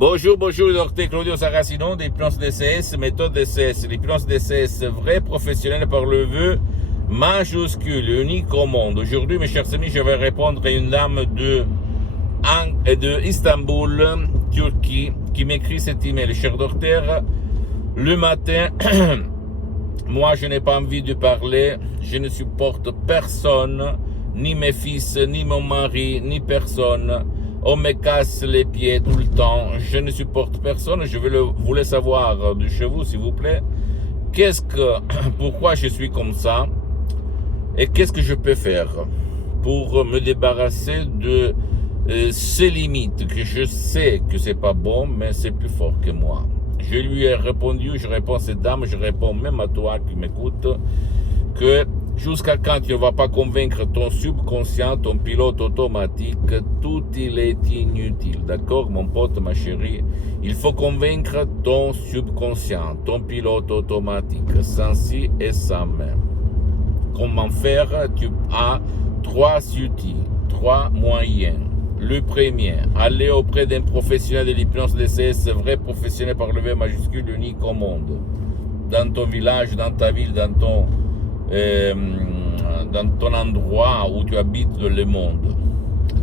Bonjour, docteur Claudio Saracino d'Hypnose DCS, méthode DCS. L'hypnose DCS, vrai professionnel par le vœu majuscule, unique au monde. Aujourd'hui, mes chers amis, je vais répondre à une dame de Istanbul, Turquie, qui m'écrit cet email. Cher docteur, le matin, moi je n'ai pas envie de parler, je ne supporte personne, ni mes fils, ni mon mari, ni personne. On me casse les pieds tout le temps, je ne supporte personne, je voulais savoir de chez vous s'il vous plaît, pourquoi je suis comme ça et qu'est-ce que je peux faire pour me débarrasser de ces limites que je sais que c'est pas bon mais c'est plus fort que moi. Je lui ai répondu, je réponds à cette dame, je réponds même à toi qui m'écoute, que jusqu'à quand tu ne vas pas convaincre ton subconscient, ton pilote automatique, tout il est inutile. D'accord, mon pote, ma chérie? Il faut convaincre ton subconscient, ton pilote automatique, sans si et sans mais. Comment faire? Tu as 3 outils, 3 moyens. Le premier, aller auprès d'un professionnel de l'hypnose DCS, vrai professionnel par le V majuscule, unique au monde. Dans ton village, dans ta ville, dans ton endroit où tu habites dans le monde.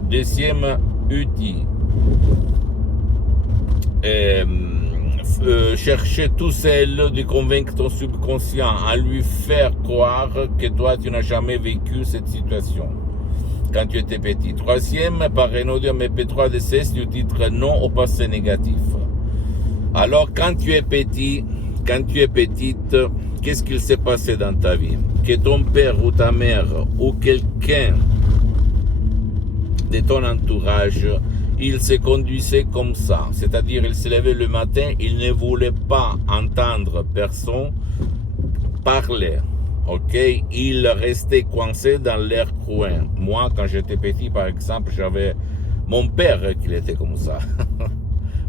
Deuxième outil, chercher tout seul de convaincre ton subconscient à lui faire croire que toi tu n'as jamais vécu cette situation quand tu étais petit. Troisième, par un audio MP3 de 16 du titre non au passé négatif. Alors quand tu es petit, quand tu es petite, qu'est-ce qu'il s'est passé dans ta vie? Que ton père ou ta mère ou quelqu'un de ton entourage, il se conduisait comme ça. C'est-à-dire, il se levait le matin, il ne voulait pas entendre personne parler. Ok? Il restait coincé dans leur coin. Moi, quand j'étais petit, par exemple, j'avais mon père qui était comme ça.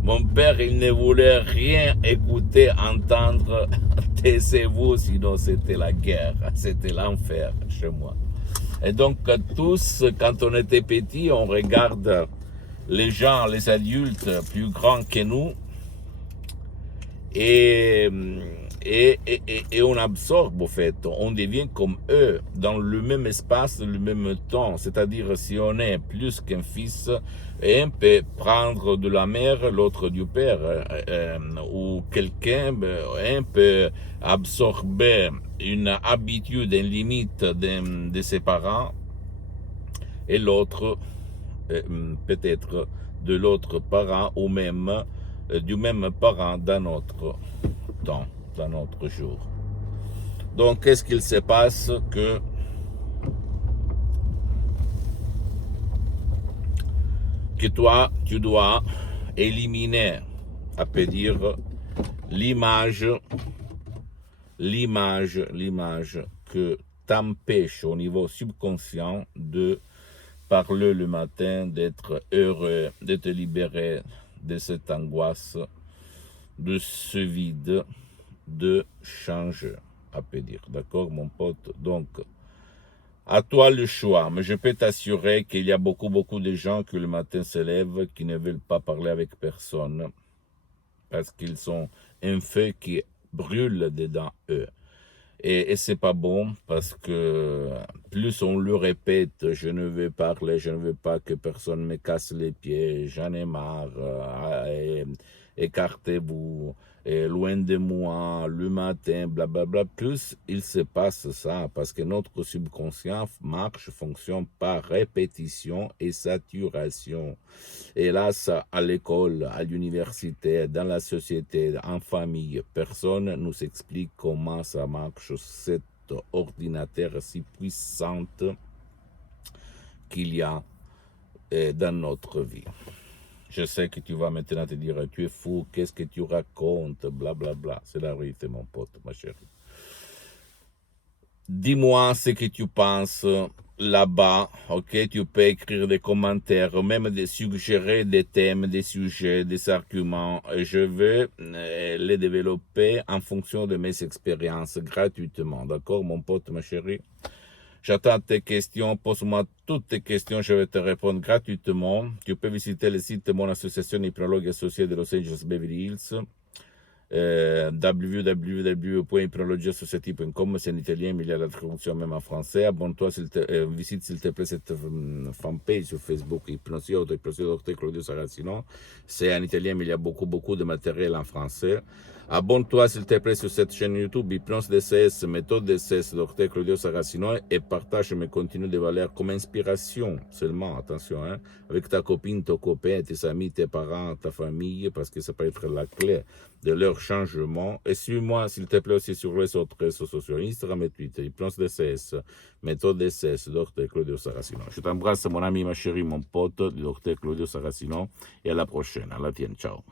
Mon père, il ne voulait rien écouter, entendre. Taisez-vous, sinon c'était la guerre, c'était l'enfer chez moi. Et donc tous, quand on était petit, on regarde les gens, les adultes plus grands que nous, et on absorbe, au fait, on devient comme eux, dans le même espace, le même temps. C'est-à-dire, si on est plus qu'un fils, un peut prendre de la mère, l'autre du père, ou quelqu'un, un peut absorber une habitude, une limite de ses parents, et l'autre, peut-être de l'autre parent, ou même du même parent dans notre temps, dans notre jour. Donc, qu'est-ce qu'il se passe que toi, tu dois éliminer, à peut dire, l'image que t'empêche au niveau subconscient de parler le matin, d'être heureux, de te libérer de cette angoisse, de ce vide, de changer, à peut dire. D'accord, mon pote? Donc, à toi le choix, mais je peux t'assurer qu'il y a beaucoup de gens qui le matin se lèvent, qui ne veulent pas parler avec personne, parce qu'ils sont un feu qui brûle dedans eux. Et c'est pas bon, parce que plus on le répète, je ne veux parler, je ne veux pas que personne me casse les pieds, j'en ai marre, écartez-vous, loin de moi, le matin, blablabla. Plus il se passe ça, parce que notre subconscient fonctionne par répétition et saturation. Et là, ça, à l'école, à l'université, dans la société, en famille, personne nous explique comment ça marche, cet ordinateur si puissant qu'il y a dans notre vie. Je sais que tu vas maintenant te dire, tu es fou, qu'est-ce que tu racontes, blablabla. Bla, bla. C'est la vérité, mon pote, ma chérie. Dis-moi ce que tu penses là-bas, ok? Tu peux écrire des commentaires, même suggérer des thèmes, des sujets, des arguments. Je veux les développer en fonction de mes expériences gratuitement, d'accord, mon pote, ma chérie? J'attends tes questions. Pose-moi toutes tes questions. Je vais te répondre gratuitement. Tu peux visiter le site de mon association Hypnologue Associée de Los Angeles Beverly Hills. www.hypnologiassociative.com, c'est en italien, mais il y a la traduction même en français. Abonne-toi, visite s'il te plaît cette fanpage sur Facebook, Hypnosio Dr. Claudio Saracino. C'est en italien, mais il y a beaucoup de matériel en français. Abonne-toi s'il te plaît sur cette chaîne YouTube, Hypnose DCS, méthode DCS, Dr. Claudio Saracino, et partage mes contenus de valeur comme inspiration seulement, attention, hein, avec ta copine, ton copain, tes amis, tes parents, ta famille, parce que ça peut être la clé de leur changement. Et suis-moi, s'il te plaît, aussi sur les autres réseaux sociaux, Instagram et Twitter, Hypnose DCS, méthode DCS, Dr. Claudio Saracino. Je t'embrasse, mon ami, ma chérie, mon pote, Dr. Claudio Saracino, et à la prochaine. À la tienne, ciao.